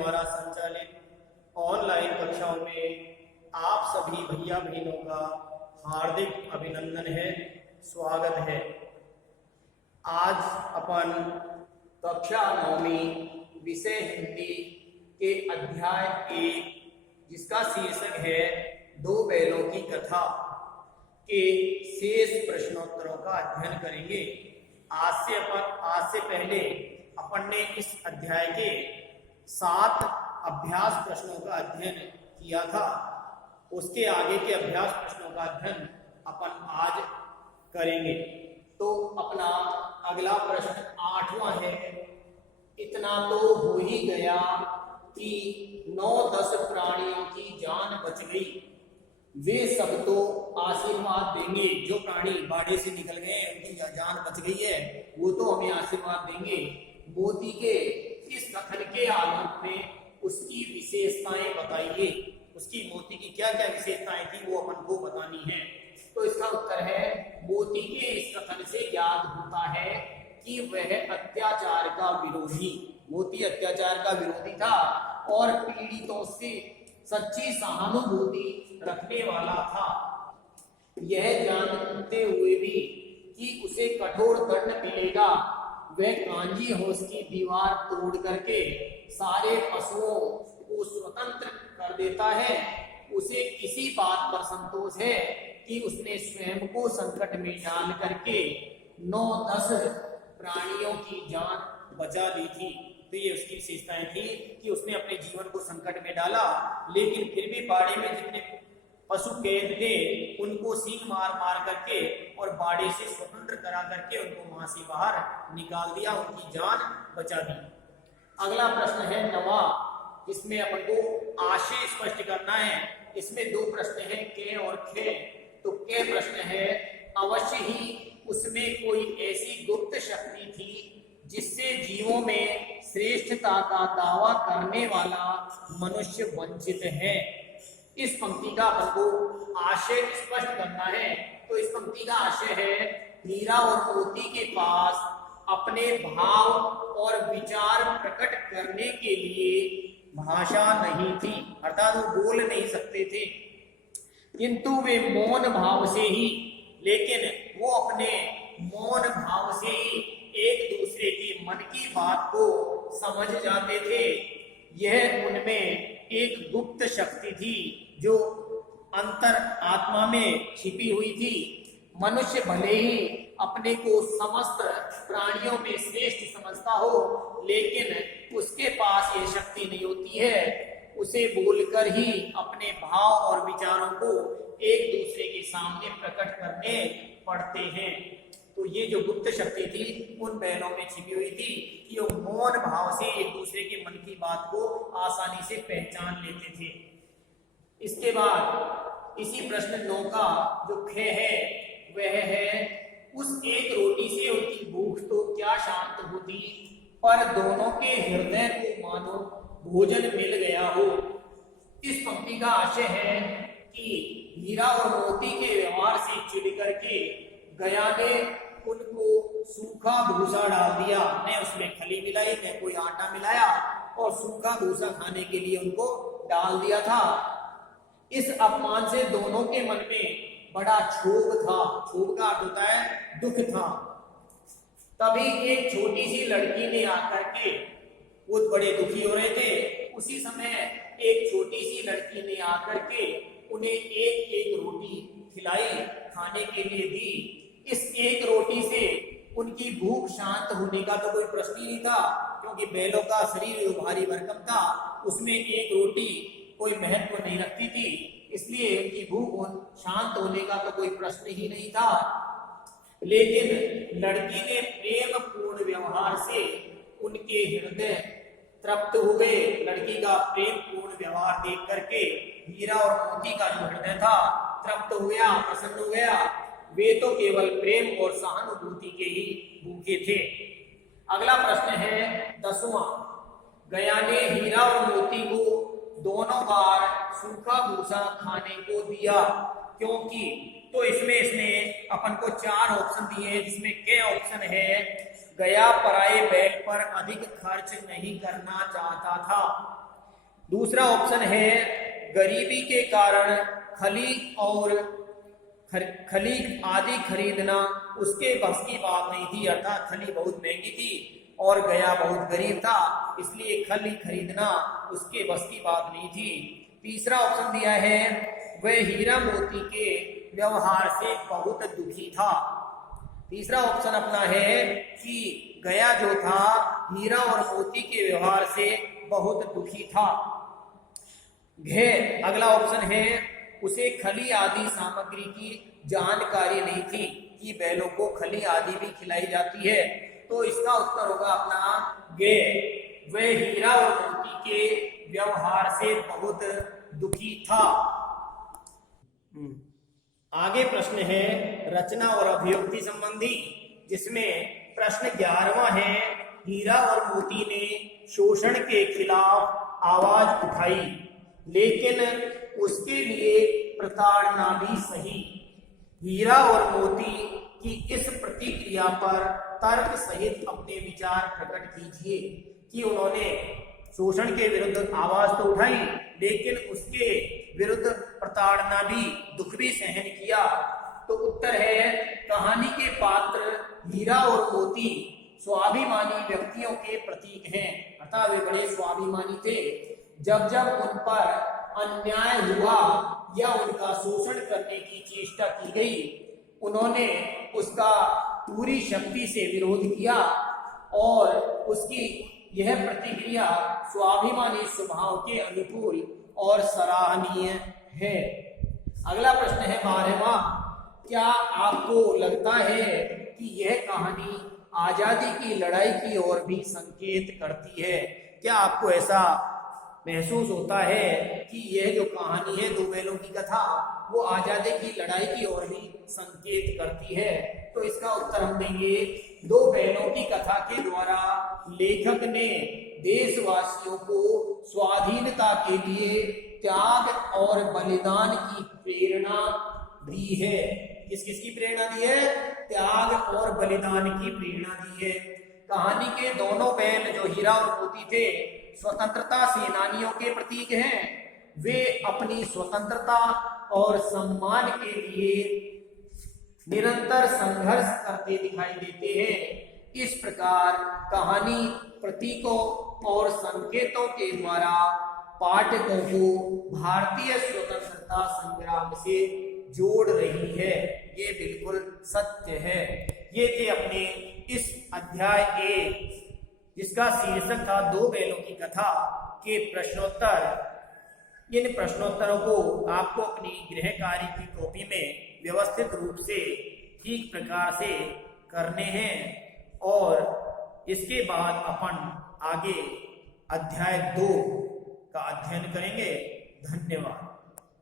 द्वारा संचालित ऑनलाइन कक्षाओं में आप सभी भैया बहनों का हार्दिक अभिनंदन है, स्वागत है। आज अपन कक्षा 9वीं विषय हिंदी के अध्याय 1 जिसका शीर्षक है दो बैलों की कथा के शेष प्रश्नोत्तरों का अध्ययन करेंगे। आज से पहले अपन ने इस अध्याय के 7 अभ्यास प्रश्नों का अध्ययन किया था। उसके आगे के अभ्यास प्रश्नों का अध्ययन अपन आज करेंगे। तो अपना अगला प्रश्न 8वां है। इतना तो हो ही गया कि 9-10 प्राणियों की जान बच गई, वे सब तो आशीर्वाद देंगे। जो प्राणी बाड़े से निकल गए, उनकी जान बच गई है, वो तो हमें आशीर्वाद देंगे। मोती के इस कथन के आलोक में उसकी विशेषताएं बताइए। उसकी मोती की क्या क्या विशेषताएं थी वो अपन को बतानी है। तो इसका उत्तर है, मोती के इस कथन से याद होता है कि वह अत्याचार का विरोधी, मोती अत्याचार का विरोधी था और पीड़ितों से सच्ची सहानुभूति रखने वाला था। यह जानते हुए भी कि उसे कठोर दंड मिलेगा, वह कांजी होश की दीवार तोड़ करके सारे पशुओं को स्वतंत्र कर देता है। उसे इसी बात पर संतोष है कि उसने स्वयं को संकट में डाल करके 9-10 प्राणियों की जान बचा ली थी। तो ये उसकी विशेषताएं थी कि उसने अपने जीवन को संकट में डाला, लेकिन फिर भी बाड़े में जितने पशु कैद थे उनको सींग मार मार करके और बाड़े से स्वतंत्र करा करके उनको वहां से बाहर निकाल दिया, उनकी जान बचा दी। अगला प्रश्न है 9वां, जिसमें अपन को आशय स्पष्ट करना है। इसमें 2 प्रश्न हैं, के और खे। तो के प्रश्न है, अवश्य ही उसमें कोई ऐसी गुप्त शक्ति थी जिससे जीवों में श्रेष्ठता का दावा करने वाला मनुष्य वंचित है। इस पंक्ति का अपन को आशय स्पष्ट करना है। तो इस पंक्ति का आशय है, हीरा और मोती के पास अपने भाव और विचार प्रकट करने के लिए भाषा नहीं थी, अर्थात वो बोल नहीं सकते थे, किंतु वे मौन भाव से ही, लेकिन वो अपने मौन भाव से ही एक दूसरे की मन की बात को समझ जाते थे। यह उनमें एक गुप्त शक्ति थी जो अंतर आत्मा में छिपी हुई थी। मनुष्य भले ही अपने को समस्त प्राणियों में श्रेष्ठ समझता हो, लेकिन उसके पास ये शक्ति नहीं होती है। उसे बोलकर ही अपने भाव और विचारों को एक दूसरे के सामने प्रकट करने पड़ते हैं। तो ये जो गुप्त शक्ति थी उन बैलों में छिपी हुई थी कि वो मौन भाव से एक दूसरे के मन की बात को आसानी से पहचान लेते थे। इसके बाद इसी प्रश्न 9 का जो खे है वह है, उस एक रोटी से उनकी भूख तो क्या शांत होती, पर दोनों के हृदय को मानो भोजन मिल गया हो। इस पंक्ति का आशय है कि हीरा और मोती के व्यवहार से चिढ़ करके गया ने उनको सूखा भूसा डाल दिया, न उसमें खली मिलाई न कोई आटा मिलाया, और सूखा भूसा खाने के लिए उनको डाल दिया था। इस अपमान से दोनों के मन में बड़ा क्षोभ था। क्षोभ का अर्थ होता है दुख था। तभी एक छोटी सी लड़की ने आकर के, वो बड़े दुखी हो रहे थे, उसी समय एक छोटी सी लड़की ने आकर के उन्हें एक एक रोटी खिलाई, खाने के लिए दी। इस एक रोटी से उनकी भूख शांत होने का तो कोई प्रश्न ही नहीं था, क्योंकि बैलों का शरीर जो भारी भरकम था उसमें एक रोटी कोई महत्व नहीं रखती थी, इसलिए उनकी भूख शांत होने का तो कोई प्रश्न ही नहीं था। लेकिन लड़की ने प्रेम पूर्ण व्यवहार से उनके हृदय तृप्त हो गए। लड़की का प्रेम पूर्ण व्यवहार देख करके हीरा और मोती का जो हृदय था तृप्त हो गया, प्रसन्न हो गया। वे तो केवल प्रेम और सहानुभूति के ही भूखे थे। अगला प्रश्न है 10वां, गया ने हीरा और मोती को दोनों बार सूखा भूसा खाने को दिया, क्योंकि, तो इसमें इसने अपन को 4 ऑप्शन दिए हैं, जिसमें के ऑप्शन है, गया पराये बैल पर अधिक खर्च नहीं करना चाहता था। दूसरा ऑप्शन है गरीबी के कारण खली और खली आदि खरीदना उसके बस की बात नहीं थी, अर्थात खली बहुत महंगी थी और गया बहुत गरीब था, इसलिए खली खरीदना उसके बस की बात नहीं थी। तीसरा ऑप्शन दिया है वह हीरा मोती के व्यवहार से बहुत दुखी था। तीसरा ऑप्शन अपना है कि गया जो था हीरा और मोती के व्यवहार से बहुत दुखी था। अगला ऑप्शन है उसे खली आदि सामग्री की जानकारी नहीं थी कि बैलों को खली आदि भी खिलाई जाती है, तो इसका उत्तर होगा अपना वह हीरा और मोती के व्यवहार से बहुत दुखी था। आगे प्रश्न है रचना और अभिव्यक्ति संबंधी, जिसमें प्रश्न 11वां है हीरा और मोती ने शोषण के खिलाफ आवाज उठाई लेकिन उसके लिए प्रताड़ना भी सही। हीरा और मोती की इस प्रतिक्रिया पर तर्क सहित अपने विचार प्रकट कीजिए कि उन्होंने शोषण के विरुद्ध आवाज तो उठाई लेकिन उसके विरुद्ध प्रताड़ना भी, दुख भी सहन किया। तो उत्तर है कहानी के पात्र हीरा और मोती स्वाभिमानी व्यक्तियों के प्रतीक हैं, अर्थात वे बड़े स्वाभिमानी थे। जब जब उन पर अन्याय हुआ या उनका शोषण करने की चेष्टा की गई, उन्होंने उसका पूरी शक्ति से विरोध किया और उसकी यह प्रतिक्रिया स्वाभिमानी स्वभाव के अनुकूल और सराहनीय है। अगला प्रश्न है 12वां, क्या आपको लगता है कि यह कहानी आजादी की लड़ाई की ओर भी संकेत करती है? क्या आपको ऐसा महसूस होता है कि यह जो कहानी है दो बैलों की कथा वो आजादी की लड़ाई की ओर भी संकेत करती है? तो इसका उत्तर हम देंगे दो बैलों की कथा के द्वारा लेखक ने देशवासियों को स्वाधीनता के लिए त्याग और बलिदान की प्रेरणा दी है। किस किस की प्रेरणा दी है? त्याग और बलिदान की प्रेरणा दी है। कहानी के दोनों बैल जो हीरा और मोती थे स्वतंत्रता सेनानियों के प्रतीक हैं। वे अपनी स्वतंत्रता और सम्मान के लिए निरंतर संघर्ष करते दिखाई देते हैं। इस प्रकार कहानी प्रतीकों और संकेतों के द्वारा पाठकों को भारतीय स्वतंत्रता संग्राम से जोड़ रही है। ये बिल्कुल सत्य है। ये थे अपने इस अध्याय 1 जिसका शीर्षक था दो बैलों की कथा के प्रश्नोत्तर। इन प्रश्नोत्तरों को आपको अपनी गृह कार्य की कॉपी में व्यवस्थित रूप से ठीक प्रकार से करने हैं और इसके बाद अपन आगे अध्याय 2 का अध्ययन करेंगे। धन्यवाद।